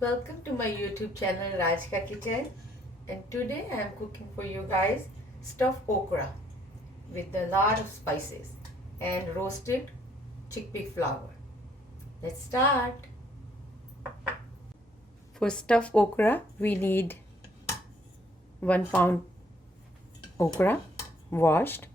Welcome to my YouTube channel Rajka Kitchen, and today I am cooking for you guys stuffed okra with a lot of spices and roasted chickpea flour. Let's start. For stuffed okra we need 1 pound okra washed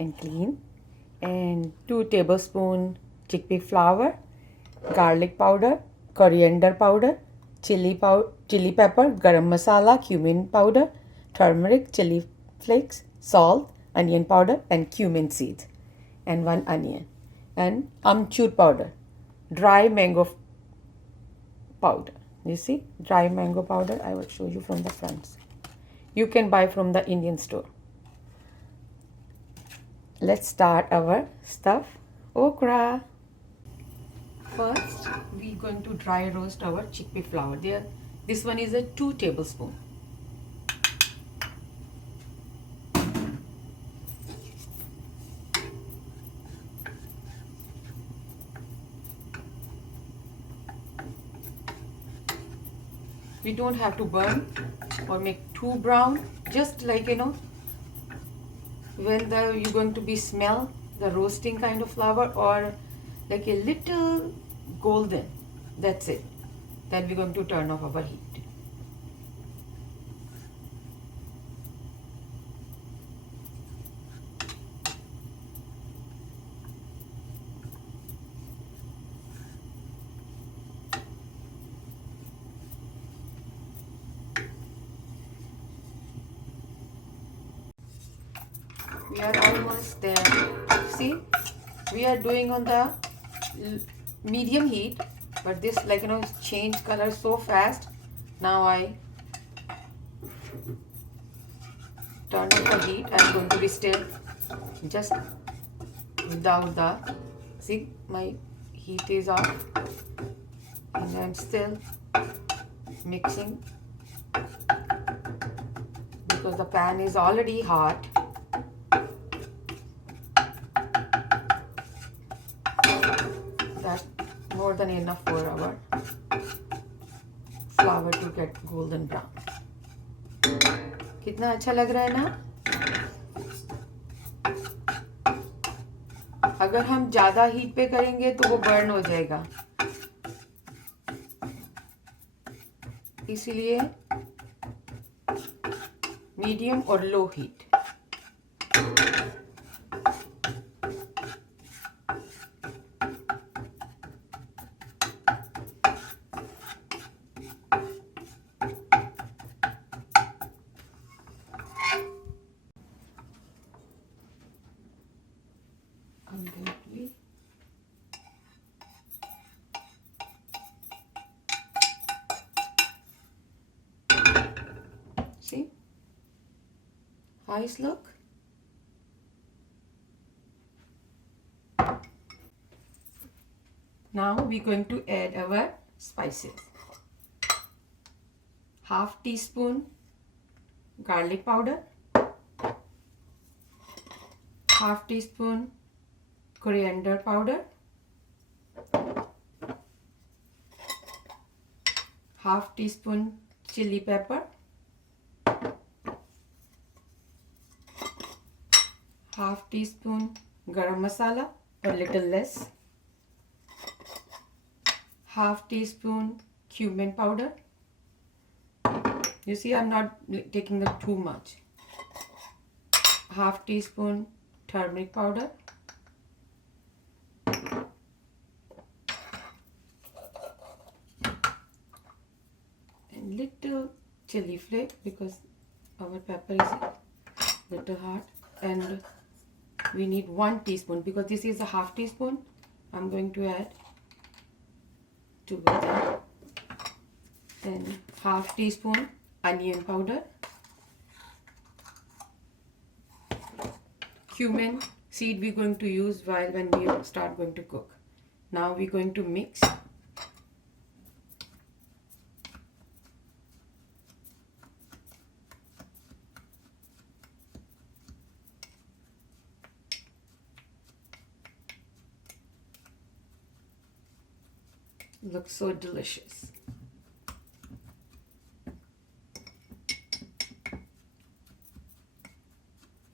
and clean, and 2 tablespoon chickpea flour, garlic powder, coriander powder, chili pepper, garam masala, cumin powder, turmeric, chili flakes, salt, onion powder, and cumin seeds, and 1 onion, and amchur powder, dry mango powder. You see, dry mango powder. I will show you from the front. You can buy from the Indian store. Let's start our stuffed okra. First, we're going to dry roast our chickpea flour. This one is a 2 tablespoon. We don't have to burn or make too brown. Just like when you're going to be smell the roasting kind of flour, or like a little golden. That's it. Then we're going to turn off our heat. We are almost there. See, we are doing on the medium heat, but this change color so fast. Now I turn off the heat. I'm going to be still just without the, see, my heat is off and I'm still mixing because the pan is already hot. That's more than enough for our flour to get golden brown. कितना अच्छा लग रहा है ना? अगर हम ज़्यादा heat पे करेंगे तो वो बर्न हो जाएगा, इसीलिए मीडियम और low heat. See how it look? Now we're going to add our spices. Half teaspoon garlic powder, half teaspoon coriander powder, half teaspoon chili pepper, half teaspoon garam masala or little less, half teaspoon cumin powder. You see, I'm not taking the too much. Half teaspoon turmeric powder, and little chili flake because our pepper is a little hot, and we need 1 teaspoon because this is a half teaspoon. I'm going to add together. Then half teaspoon onion powder, cumin seed we're going to use when we start going to cook. Now we're going to mix. Looks so delicious.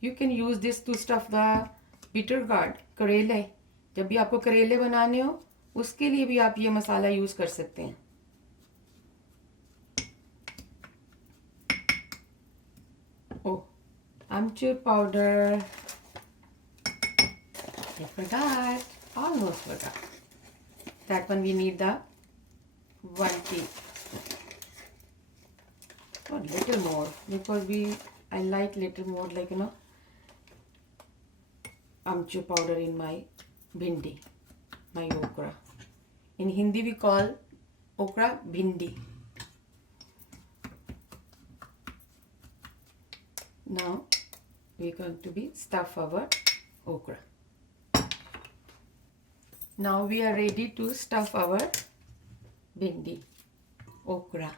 You can use this to stuff the bitter gourd, करेले. जब भी आपको करेले बनाने हो उसके लिए भी आप ये मसाला यूज कर सकते हैं. Oh, amchur powder. I forgot. Almost forgot. That one we need the 1 teaspoon. Or little more because I like little more, like, amchur powder in my bhindi, my okra. In Hindi we call okra bhindi. Now we're going to be stuff our okra. Now we are ready to stuff our bhindi, okra.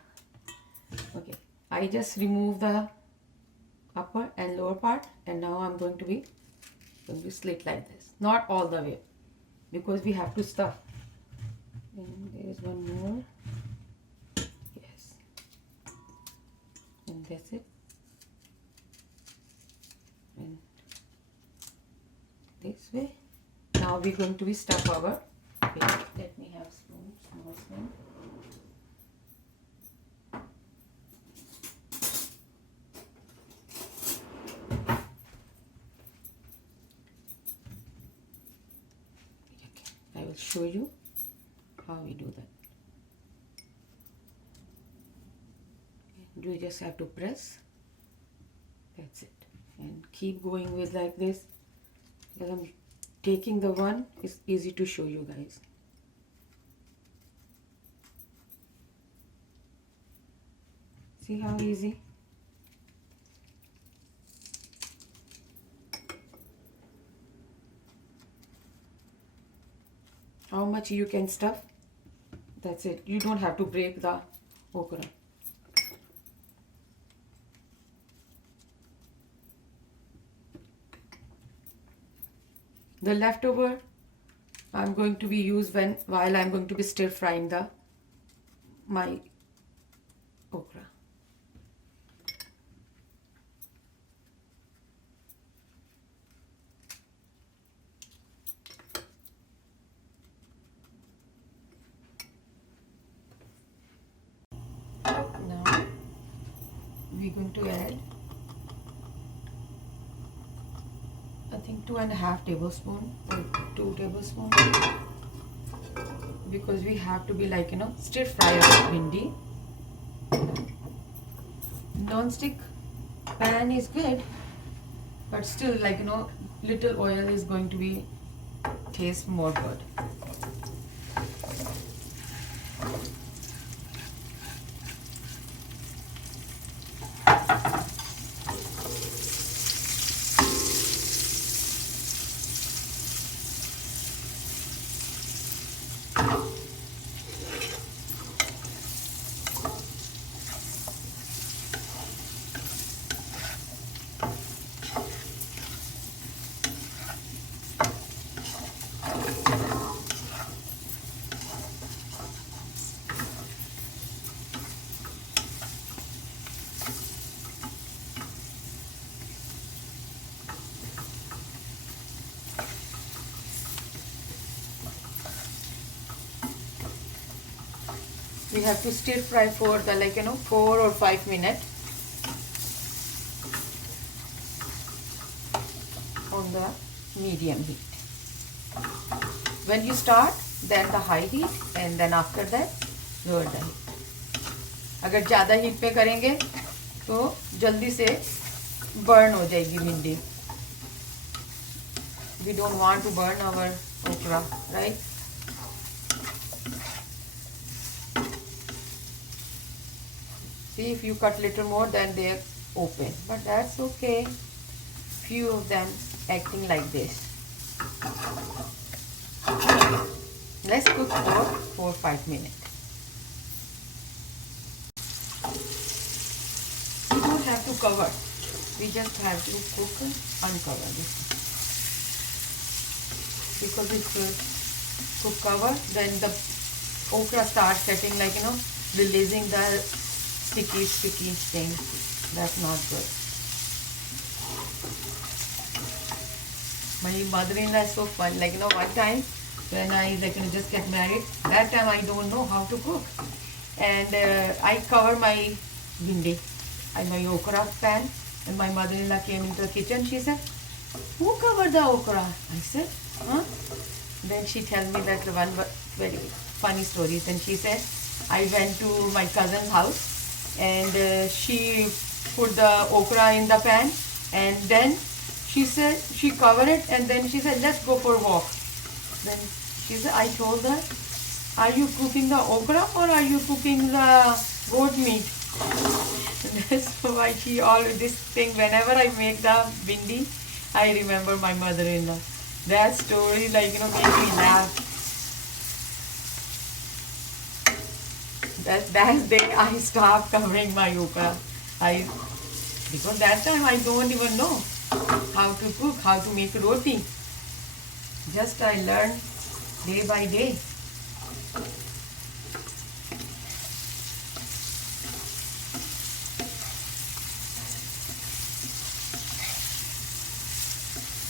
Okay, I just remove the upper and lower part, and now I'm going to be slit like this. Not all the way because we have to stuff. And there is one more. Yes, and that's it. And this way. Now we're going to be stuff our. Okay, let me have spoon, small spoon. Okay, I will show you how we do that. You just have to press. That's it, and keep going with like this. Because I'm taking the one, it's easy to show you guys. See how easy? How much you can stuff? That's it. You don't have to break the okra. The leftover I'm going to be used while I'm going to be stir frying my okra. Now we're going to add, I think 2.5 tablespoons or 2 tablespoons, because we have to be like, stir fry our bhindi. Non-stick pan is good, but still, like, little oil is going to be taste more good. We have to stir fry for the 4 or 5 minutes on the medium heat. When you start, then the high heat, and then after that lower the heat. अगर ज़्यादा heat पे करेंगे तो जल्दी से burn हो जाएगी भिंडी. We don't want to burn our okra, right? See, if you cut little more, then they're open, but that's okay. Few of them acting like this. Let's cook for 4 or 5 minutes. We don't have to cover. We just have to cook uncover this. Because if you cook cover, then the okra starts getting releasing the sticky thing. That's not good. My mother-in-law is so fun. Like, one time when I just get married, that time I don't know how to cook. And I cover my bhindi, my okra pan. And my mother-in-law came into the kitchen. She said, "Who covered the okra?" I said, "Huh?" Then she tell me that one very funny story. Then she said, I went to my cousin's house and she put the okra in the pan, and then she said she covered it, and then she said, let's go for a walk. Then she said, I told her, are you cooking the okra or are you cooking the goat meat? That's why she always, this thing, whenever I make the bindi, I remember my mother-in-law. That story, make me laugh. That day I stopped covering my okra. Because that time I don't even know how to cook, how to make roti. Just I learned day by day.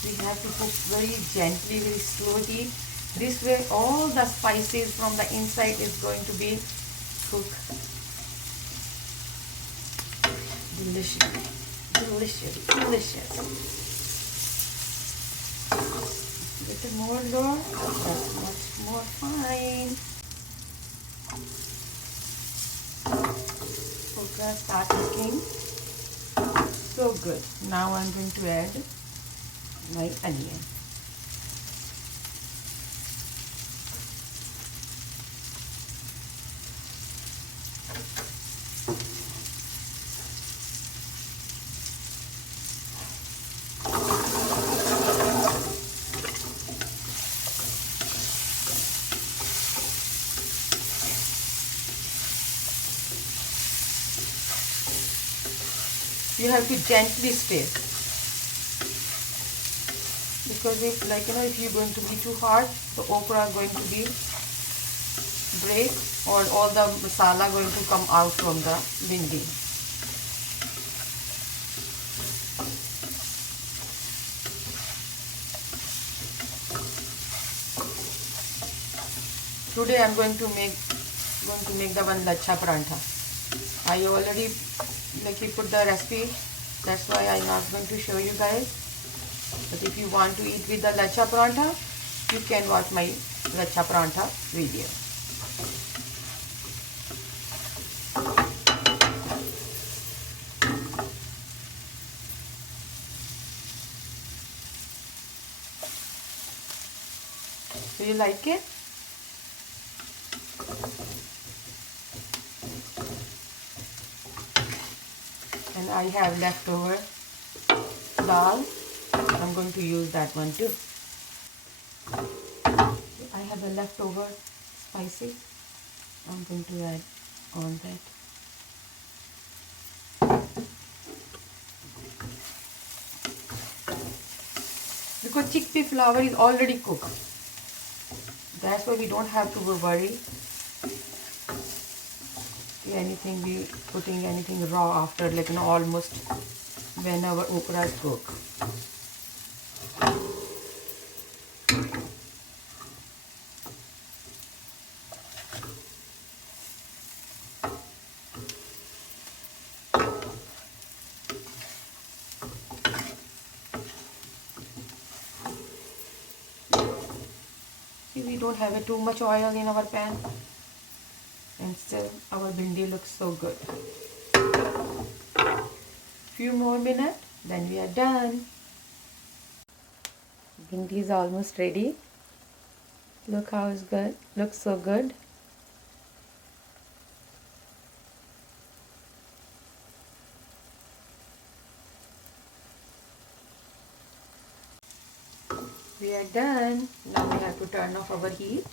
We have to cook very gently, very slowly. This way all the spices from the inside is going to be cooked. Delicious, delicious, delicious. Little more, Lord. That's much more fine. Okay, start cooking. So good. Now I'm going to add my onion. You have to gently stir, because if if you're going to be too hard, the okra is going to be break, or all the masala going to come out from the bindi. Today I'm going to make the one lachha parantha. I already put the recipe. That's why I'm not going to show you guys. But if you want to eat with the lachha parantha, you can watch my lachha parantha video. Do you like it? And I have leftover dal. I'm going to use that one too. I have the leftover spices. I'm going to add on that. Because chickpea flour is already cooked. That's why we don't have to worry we putting anything raw after almost when our okra is cooked. We don't have too much oil in our pan, and still our bhindi looks so good. Few more minutes, then we are done. Bhindi is almost ready. Look how it's good. Looks so good. We are done. Now we have to turn off our heat.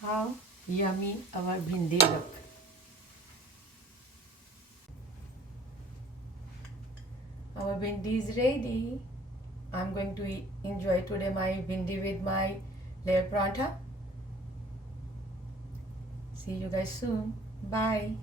How yummy our bhindi look. Our bhindi is ready. I'm going to enjoy today my bhindi with my layer paratha. See you guys soon. Bye.